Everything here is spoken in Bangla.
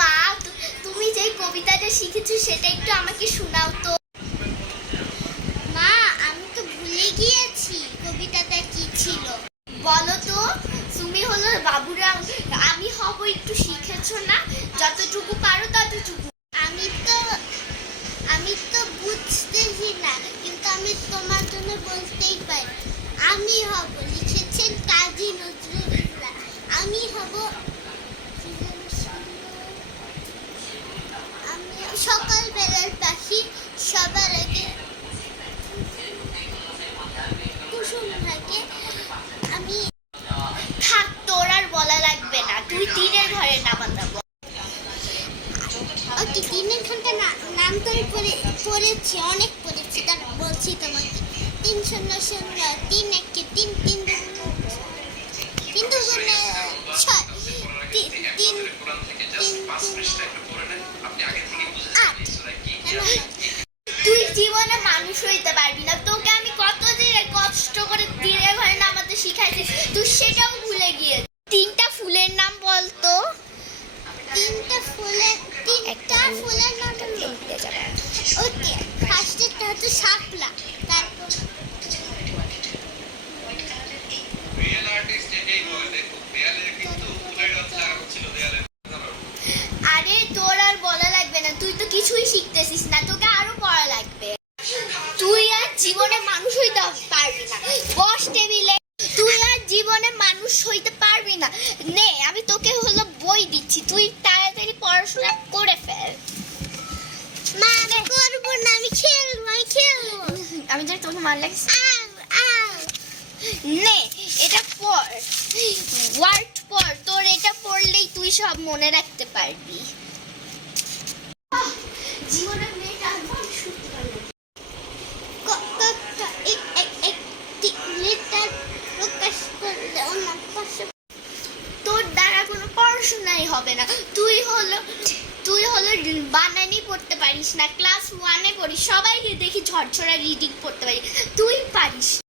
মা, তুমি যে কবিতাটা শিখেছো সেটা একটু আমাকে শোনাও তো। মা, আমি তো ভুলে গিয়েছি কবিতাটা কি ছিল। বলো তো। তুমি হলো বাবুরাম, আমি হব একটু শিখেছো না? যতটুকু পারো ততটুকু। আমি তো বুঝতেছি না, কিন্তু আমি তোমার জন্য বলতেই পারি। আমি হব, লিখেছেন কাজী নজরুল ইসলাম। আমি হব আমি সকালবেলার পাখি, সবার আগে কুসুম থাকে। আমি থাক, তোর আর বলা লাগবে না, তুই দিনের ঘরের নামাটা বল। ওকে, দিনের ঘন্টা নাম তো আমি পড়েছি, অনেক পড়েছি। তার বলছি তোমাকে। 3 0 0 3 1 3 3 3 দুগুণে 6 3 তুই জীবনে মানুষ হইতে পারবি না। তোকে আমি কত দিনে কষ্ট করে দিনের ঘরে নামাতে শিখাইছি, তুই সেটাও ভুলে গিয়ে। 3টা ফুলের নাম বলতো। 3টা ফুলের নাম লিখতে যাবে। ওকে, ফার্স্টেরটা হচ্ছে শাপলা। তারপর আরে তোর আর বলা লাগবে না, তুই তো কিছুই শিখতেছিস না, তোকে আরো পড়া লাগবে। তুই আর জীবনে মানুষ হইতে পারবি না। বস টেবিলে। তুই আর জীবনে মানুষ হইতে পারবি না। নে, আমি তোকে হলো বই দিচ্ছি, তুই তাড়াতাড়ি পড়াশোনা করে ফেল। মা, আমি করবো না, আমি খেলবো। আমি জানি তোকে মার লাগছে। নে, এটা পড়, ওয়ার্ড পড়। তোর এটা পড়লেই তুই সব মনে রাখতে পারবি। জীবনের মেয়েটা মানুষ হতে পারবে। তোর দ্বারা কোনো পড়াশোনাই হবে না। তুই হলো বানানি পড়তে পারিস না, ক্লাস 1-এ পড়িস। সবাইকে দেখি ঝরঝরা রিডিং পড়তে পারিস, তুই পারিস।